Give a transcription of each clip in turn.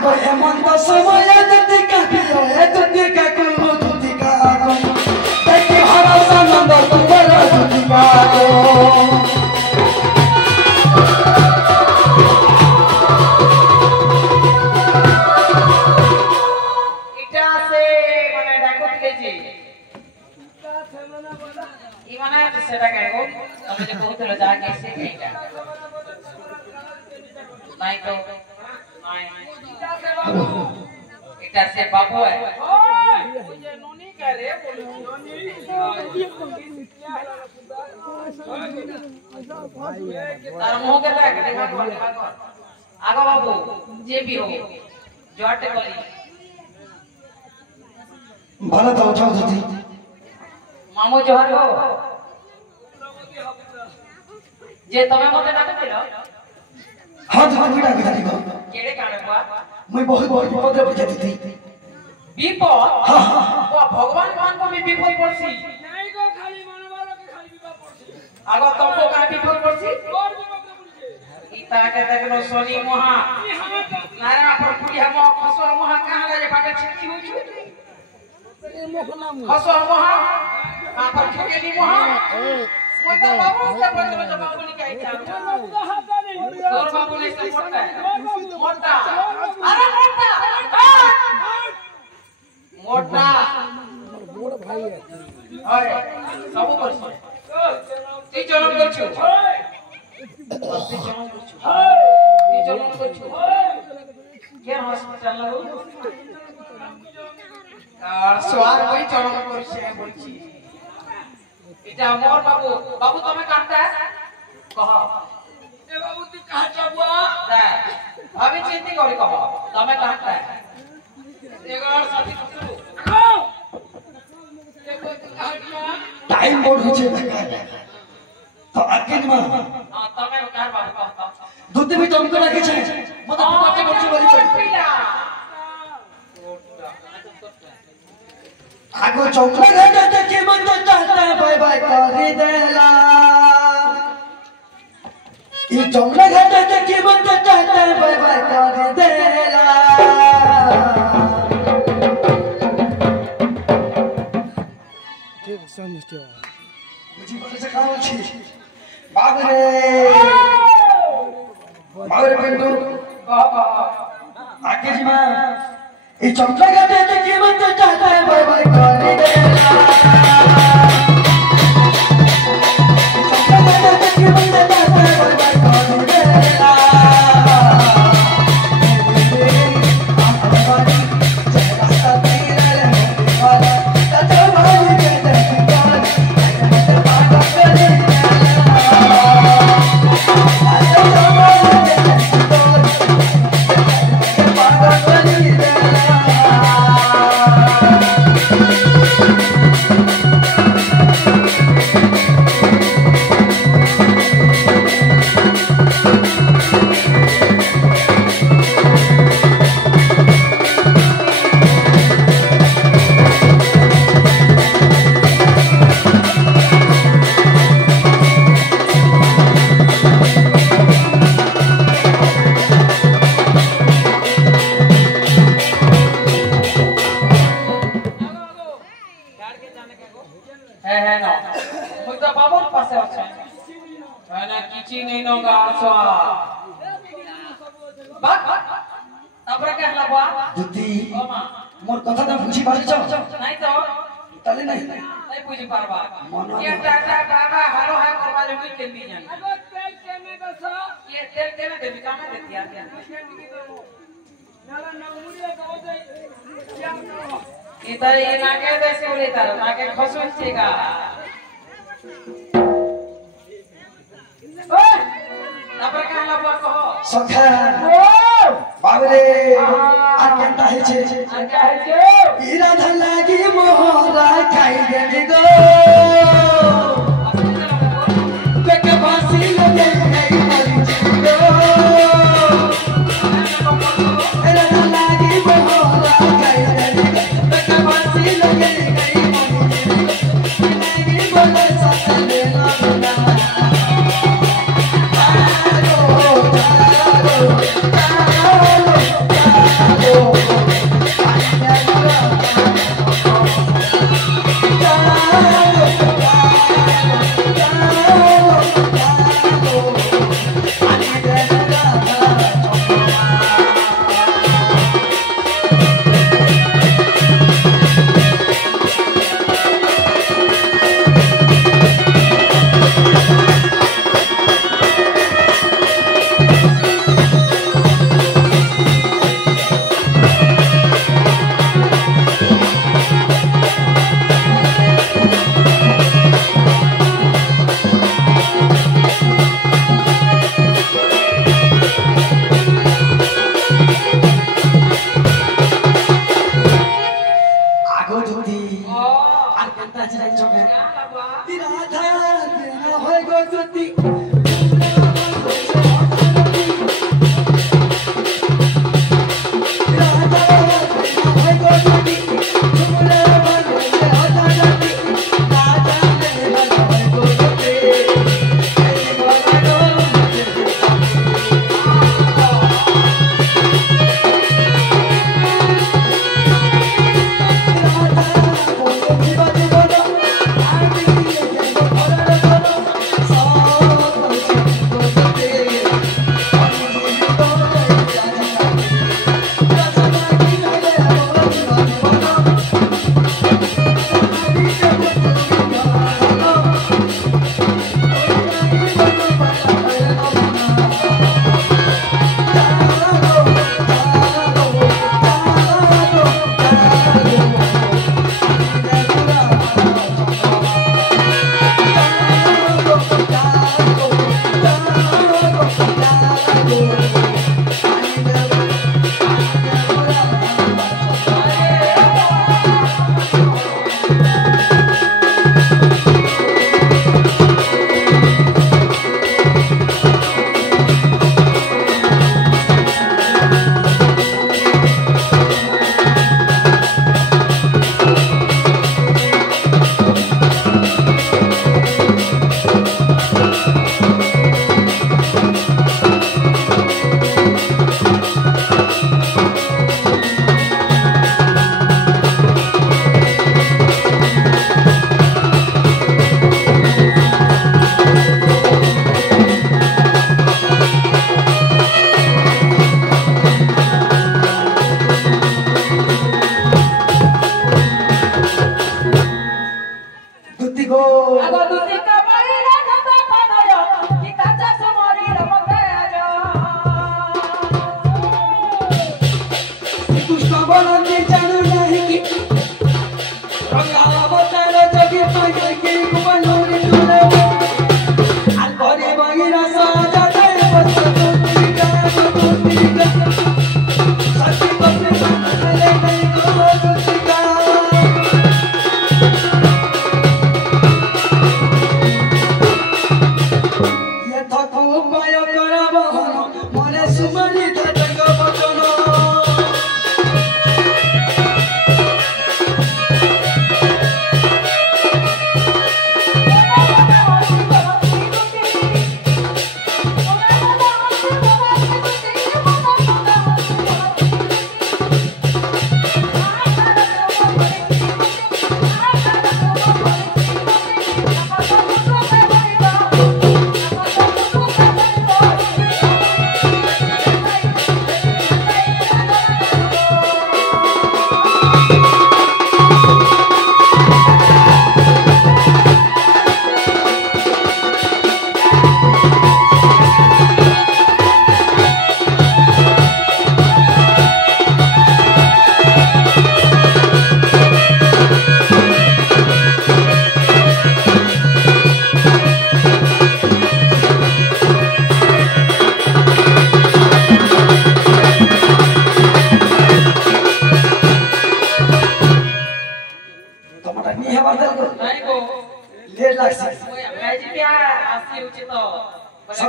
आगो हेमंत समय जति का पियो ए जति का कुलु जति का आगो देखि हरस नंद कुंवर जति का आगो इटा से माने डाकुतले जी ई माने सेटा कहगो तमे जे कहतलो जाके से कहिटा नहीं तो इटा से बाबू है ये नोनी कह रे बोलो नोनी तार मुंह के देख देखा आगो बाबू जे भी हो जोटे बोली भला तो जाओ जति मामू जोहर हो जे तमे मते डाके दिलो हां जति बिटा के जति को केड़े काने बुआ मैं बहुत बहुत विपद रे पड़ती थी विपद हां वो भगवान मान को भी विपद पड़सी नहीं को खाली मन वाला के खाली विपद पड़सी आगो तुमको का विपद पड़सी और विपद पड़सी इता के देखलो सोनी मोहा नारा पर पुरी हम खसो मोहा कहां ले बाटे छिकी हो छु खसो मोहा का पर ठकेली मोहा मोय तो बाबू के बंदो जब बाबू ने कहि था तोर बाबू ने सब मोटा मोटा अरे मोटा मोटा बड़ भाई है ओए सब करछ ती जन्म करछु ती जन्म करछु के हॉस्पिटल लो स्वार कोई जन्म करছে বলছি এটা মোর বাবু বাবু তুমি কাটতা কহ ए बाबू तू कहां जाबुआ তা আমি চিন্তা করি কহ তুমি কাটতা এগার সাথী কুসু ए को तू कहां जा टाइम बोर्ड होचे तो आके मा हां তুমি কার বাবু কহ दूध भी तुमको रखे छे मत पटे बच्चे वाली आगो चौका घाटा देखि मन तो चाहता बाय बाय करी देला ई चौका घाटा देखि मन तो चाहता बाय बाय करी देला ठीक समझते हो मुझे बोले से काम छी बाबरे पिंटू आके जी मां ई चौका घाटा देखि मन तो चाहता बाय बाय करी देला मोर कथा तो बुझी पारिछ नहीं तो तले नहीं नहीं बुझी पारबा ये टाटा बाबा हालो हाय करबा ले कोई केली जान अगर तेल केने दस ये तेल केने देबी कामे देती यार नाला नमुरिया को दे क्या करो इधर ये नाके देसे उले तार नाके खसुन छेगा ओए तापर का लाबा कहो सखा बाबरे आ केनता हे छे आ क्या है जे हीरा धलागी मोहरा खाई देबी गो पेट फांसी लगे नहीं मरी जिंदो हीरा धलागी मोहरा खाई देबी पेट फांसी लगे नहीं मरी जिंदो नहीं बोले ससले ना ना तारो तारो तारो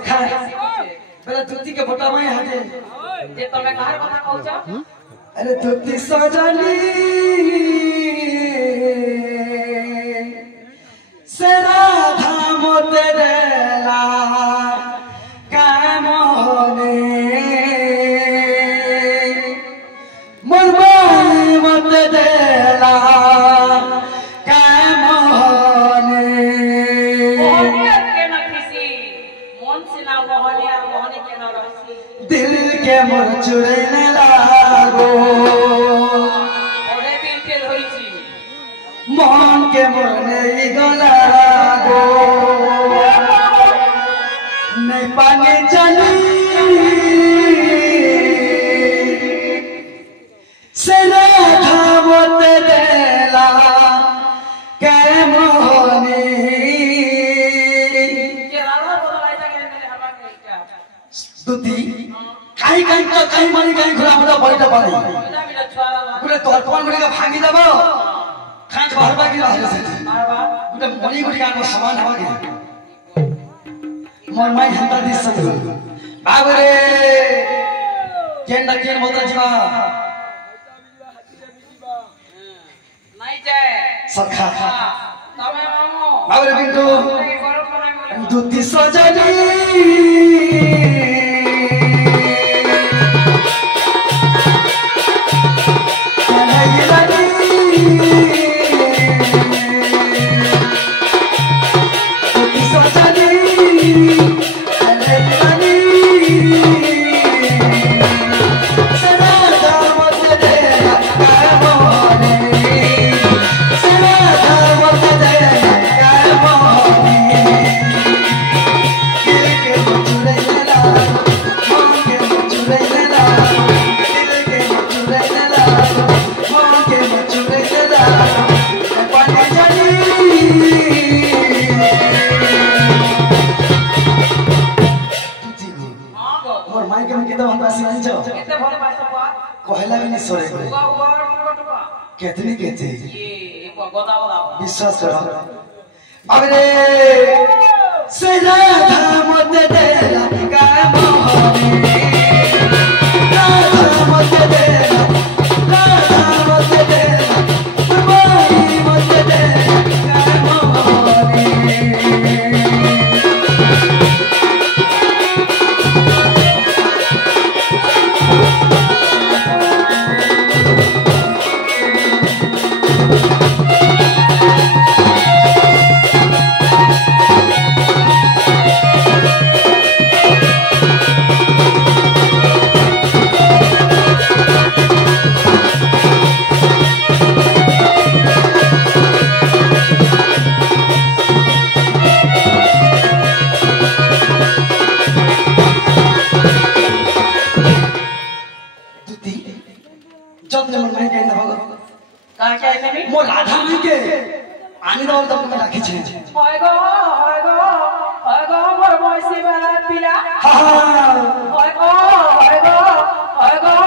सखा बेला तुती के फोटा में हाथे जे तमे काहर কথা कहउछ अरे तुती सजनी से राधा मत देला काम होने मुरबाई मत देला काम होने मोहनिया के न खिसी मन से ना मोहनिया मोहनी के न रहसी दिल के मोर चुरैने लागो ओरे दिल के धरिছি मन के मोर नहीं गलागो नहीं पानी चली से राधा मत देला के मोहनी के राधा बदलाई था के हवा के क्या स्तुति काई काई तो काई मनी काई घुरा मुड़ा बड़ीटा पड़े बिना बिना छुआरा गुटे तर्पण गुटे भागी देबो खाँच भरबा कि रहले से मारबा गुटे मनी गुटे कानो समान हवा के मन माई हंता दिस सतु बाबू रे केंडा केन मोता जीवा नहीं जाए सखा तमे मामो बाबू रे बिंटू के गरम बनाई दुती सजनी केते भले पास हुआ कहला भी नहीं सोरे हुआ हुआ कहते कहते ये गोदा गोदा विश्वास करो अब रे से राधा मत देला काम होने राधा मत देला राधा मत देला तुम्हारी मत देला काम होने जत्न मन में कहना भगो का क्या है मो राधा माई के आनी दो तब में राखी छे होएगो मोर भैंसी वाला पिला हा होएगो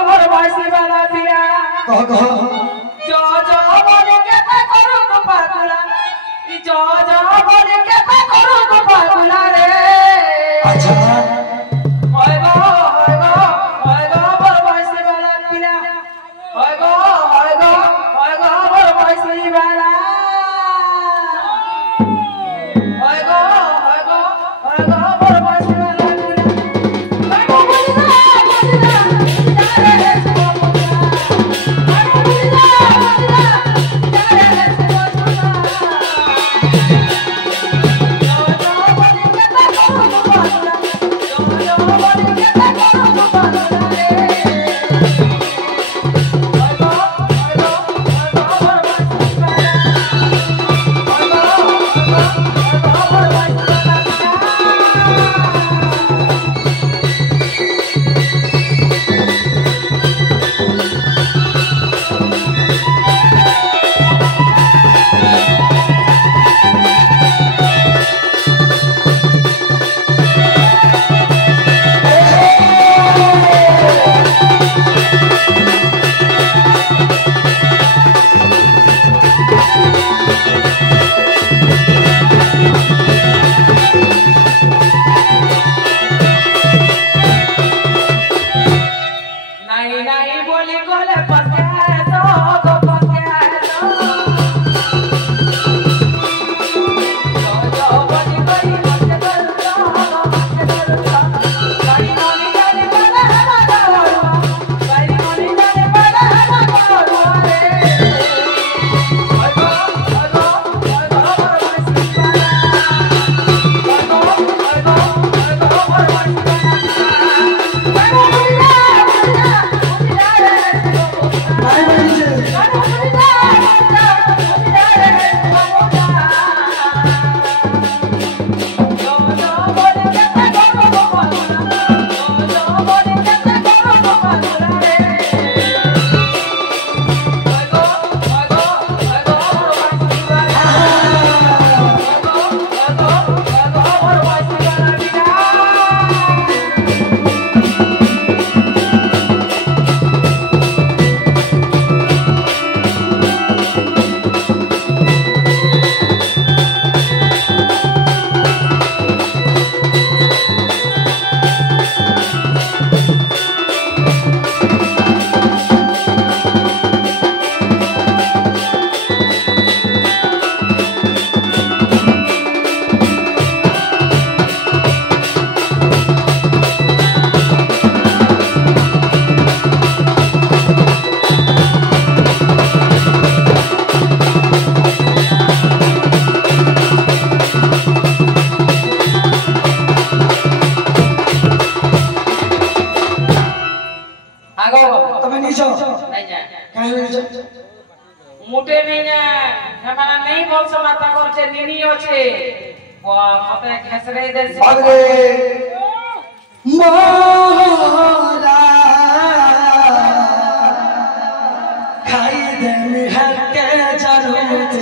मोर भैंसी वाला पिला कह जो बोले के ता करू तो पागला ई जो बोले के ता करू तो पागला रे अच्छा होएगो मोर भैंसी वाला पिला होएगो मोर भैंसी वाला होएगो मोर भैंसी वाला पिला मैं बोलदा तारे है सो मैं बोलदा तारे है सो बोली कोले पके तो गो पके मुटे नहीं ना हमारा नहीं बोल समाता को चे निनी होचे वाह मते खसरे दे अरे मोरा खाई दे मिहर के जरूरत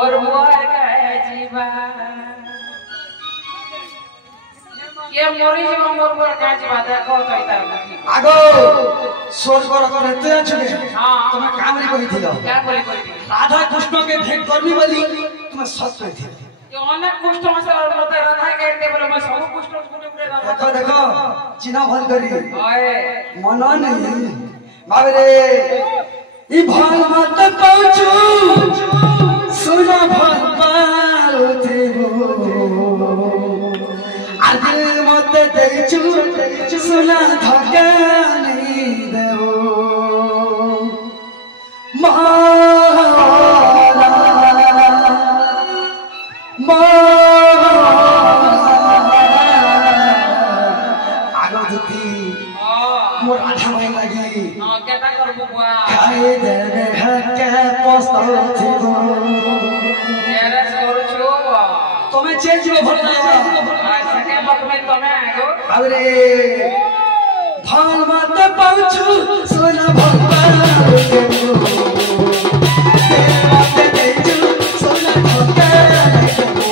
और मोर का जीवा ये मोरी जीवा मोर का जीवा देखो कइता आगो सोच कर रहते छुके तुम काम रे कहि थिलो क्या बोली राधा कृष्ण के भेंट करनी बोली तुम सच कहि थिलो ये अनेक कुष्ठ में से और मते राधा के टेबल में सब कुष्ठ पूरे राधा देखो देखो चिना भल करी ओए मन नहीं बाबरे ई भल मत पहुंचू सुना भल पालो देबो आ दिल मत देचू सुना धगा नहीं देबो मारा आगो दुती मोर आधा में लगी केटा करबो बुआ खाए देवे हके पस्तथिबो तेरे करू छु तुम्हें चेंज हो भला सके मत में तमे आगो अरे फल मत पहुंचू सोना भगवान देबो तेरे मत देचू सोना भगवान देबो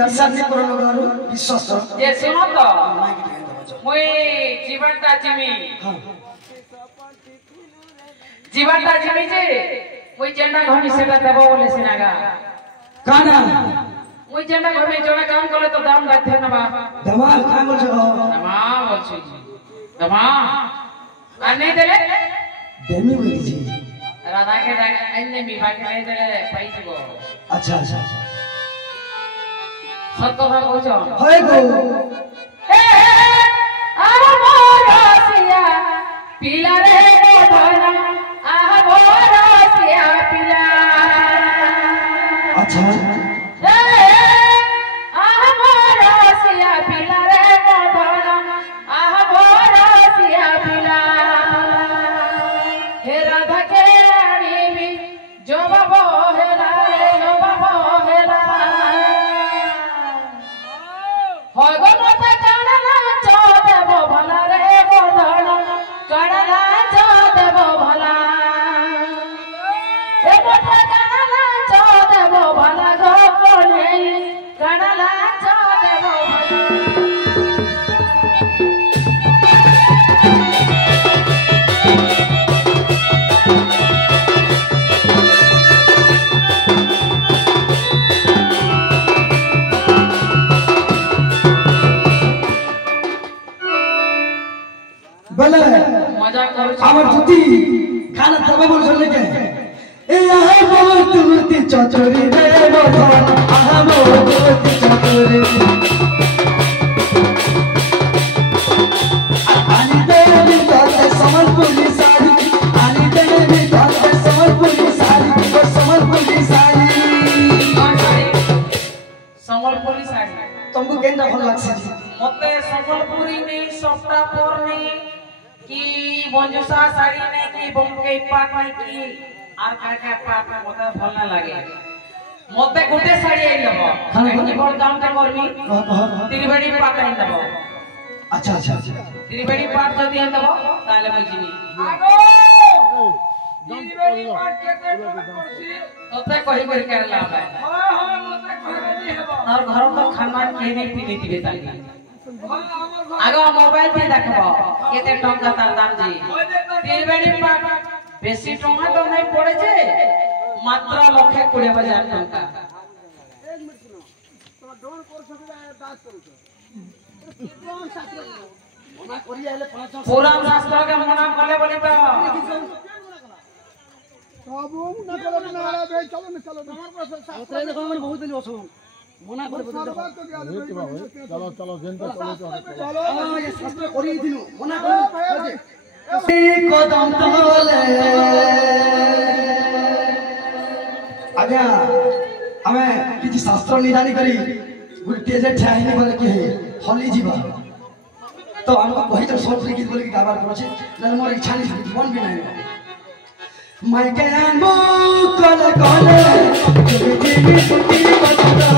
यारसाने परलोगारो विश्वास ये सुनो तो मुई जीवनटा जिमी जीवनटा जिमी जे ওই যেটা ঘনি সেটা দেব বলে সিনাগা কানা ওই যেটা ঘনি জনে কাম করলে তো দাম রাখতে না বা দামা কাম করছ দামা বলছি দামা আর নেই দিলে দেমি হইছি রাধা কে আইনে বিভাগে নেই দিলে পাই যাব আচ্ছা আচ্ছা সত্য কথা কইছ হয় গো এ আমরসিয়া পিলা রে ধরা আমরসিয়া পিলা আচ্ছা আমরসিয়া পিলা রে ধরা আমরসিয়া পিলা হে রাধা কে আনিবি জবাব হেলা রে জবাব হেলা হয় গো মতে কাড়লা চো দেব ভলা রে বদন কাড়লা চো দেব ভলা এ মতে কাড়লা চো দেব ভলা গো বলে কাড়লা চো দেব ভলা বলে মজা করছ আমার জুতি খানা দেব বলছ লেকে এ আমার তুতি চচরি রে বধন আমার তুতি চচরি আনি দেবি তোতে সম্বলপুরি শাড়ি আনি দেবি তোতে সম্বলপুরি শাড়ি ও সম্বলপুরি শাড়ি সম্বলপুরি শাড়ি तुमको केंद्र ভাল লাগছে মতে সম্বলপুরি নেই সফটাপুর নেই কি বঞ্জুসা শাড়ি নেই কি বঙ্গে পাট নেই কি আর কাকা পাট মতে ভাল না লাগে মতে গোটে শাড়ি আই দেব কি বড় দামটা করবি ত্রিবেণী পাট আই দেব আচ্ছা আচ্ছা আচ্ছা ত্রিবেণী পাট যদি আই দেব তাহলে মই জিবি আগো দিদিবাড়ি পাট কেতে টাকা পড়ছি তোতে কই কই কেরলা ভাই হয় হয় মতে খরচি হেব আর ঘর তো খানা খেয়ে পিনি দিবে তালি হয় আমার ঘর আগে মোবাইল পে দেখব কেতে টঙ্কা তার দাম জি ত্রিবেণী পাট বেশি টঙ্কা তো নাই পড়েছে মাত্র 1,20,000 টাকা তোমার ডোর করছ কি দাস করছ মনা করি আইলে 500 পুরান শাস্ত্রকে মনা করলে বলি তো সবু না চলো না বে চলো না চলো তোমার পাশে ওতরে দেখো আমি বহুত দিন বসু মনা করে বলি দেখো চলো চলো জেনটা চলো চলো এই শাস্ত্র করি দিনু মনা করে কদম তলে আজ্ঞা আমি কিছু শাস্ত্র নিদানি করি গুটি যে ঠাইনি বলে কি হলি ଯିବା তো আমাকে কহিত শর্ট লিখিত বলে কি গাবার করছে না মোর ইচ্ছা নেই মন বি নাই মাইকে আনবো কলে কলে তুমি ফুটি বদলে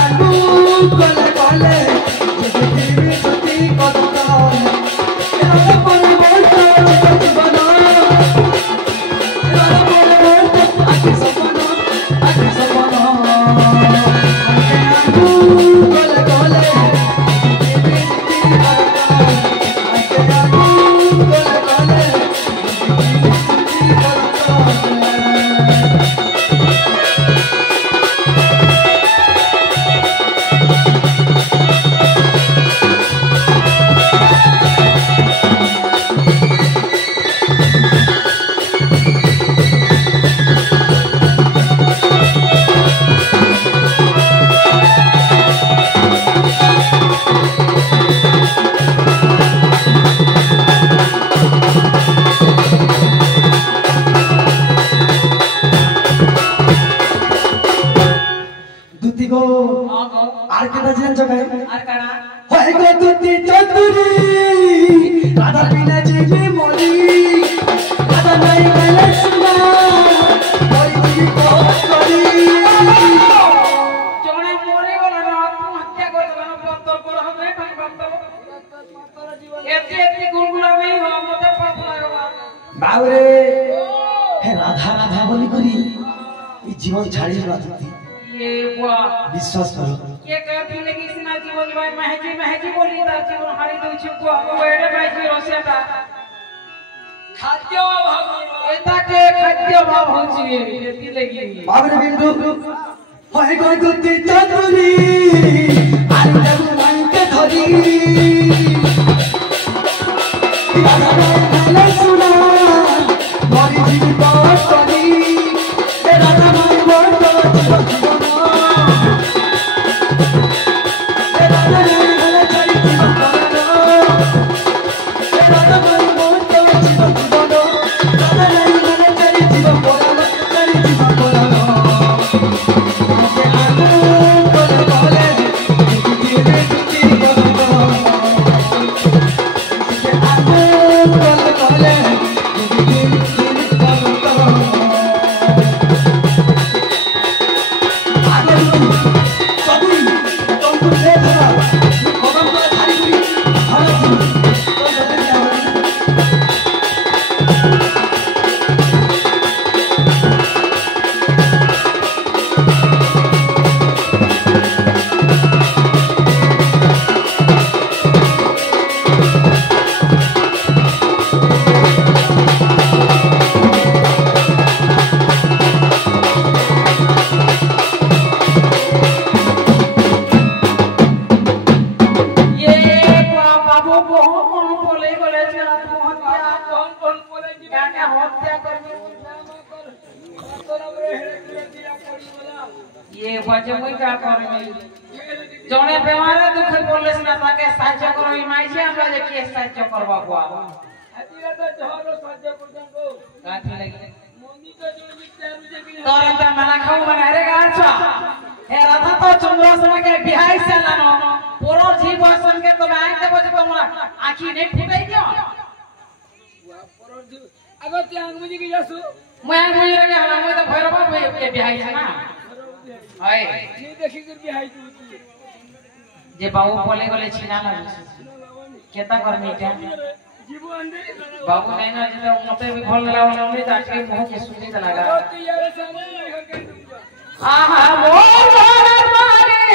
আনবো কলে কলে তুমি ফুটি বদলে এরা পরে বলতো জীবন এরা পরে বলতো আকি সপন মাইকে আনবো কলে কলে দুতি গো আর কেটা জেন জগাই আর কানা হয় গো দুতি চতুরি রাধা বিনা জীবি মরি রাধা নাই গলে সুনা ওই দিদি করি জনে মরে গেল না আত্মহত্যা করে গেল পত্তর করে হবে পানি পাত্তর এতে এতে গুলগুলামি মতে পাপ লাগবা বাউরে হে রাধা রাধা বলি করি এই জীবন ছাড়ি না দুতি এ বুয়া বিশ্বাস করো के कहती लगी सिना जीवन भाई महजी बोली तार जीवन हारी दउ छिको वेड़े महजी रोसेटा खाद्य भाव एता के खाद्य भाव होची एती लगी बाबरे बिंदु होय गय गुती चतुरी आरे देबु मानके धरी ले सुना मरी जीवी पटरी ए राधा माई बड़ जीवन ए राधा माई भले चली जीवन ए राधा माई बड़ जीवन राधा माई भले चली जीवन चली जीवन ये बजे मुई का करमी जणे बेमारे दुख बोलले ना ताके साहाय्य करबी माइसे हमरा जे के साहाय्य करबा को आतिरा तो जहरो साध्य करदन को काथी लगी मम्मी तो जो विचार जे कि तोरंता मना खाऊ मना रे गाछा हे राधा तो चंद्र समय के बिहाई से लानो पोरो जी बसन के तो आंख देबो जे तोमरा आखी नहीं फुटाई दियो अगर त्याग मुझे की जासु मैं मुझे रे हला मैं तो भैरवा के बिहाई है ना हाय नहीं देखी कर भी हाई तू जे बाबू बोले गले छिना ना केता करमी क्या जीवन दे बाबू नहीं ना जे मते भी भल लाव नहीं ताके मुंह के सुनी लगा तो यार सामने घर के आहा मोर मारे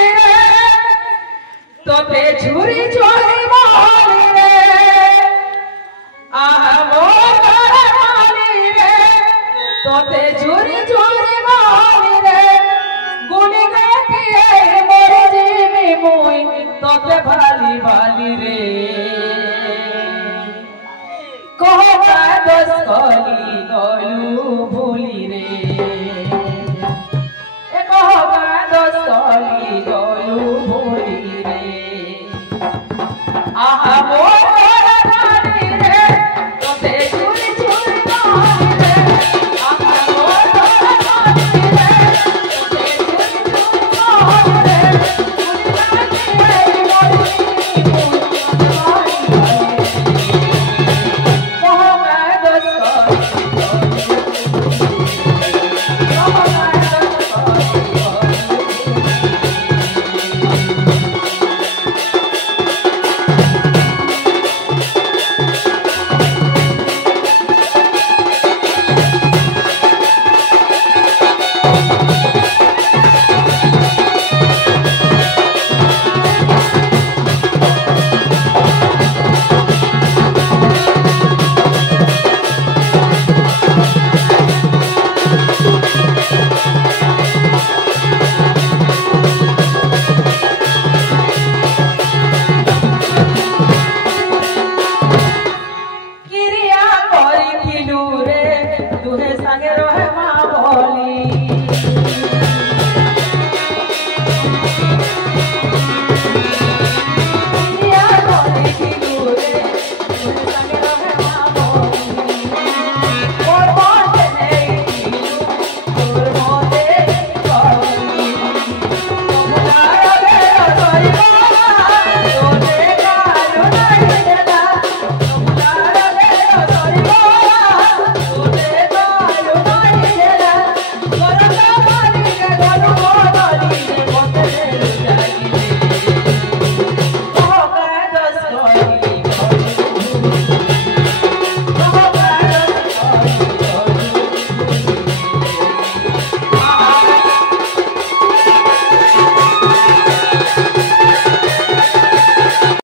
तो ते छुरी चोरी मारे रे आहा मोर मारे रे तो ते छुरी चोरी मारे रे गुनी गाती मोर जीवी मोई तो ते भाली भाली रे कोहा दोस कली गलू भूली रे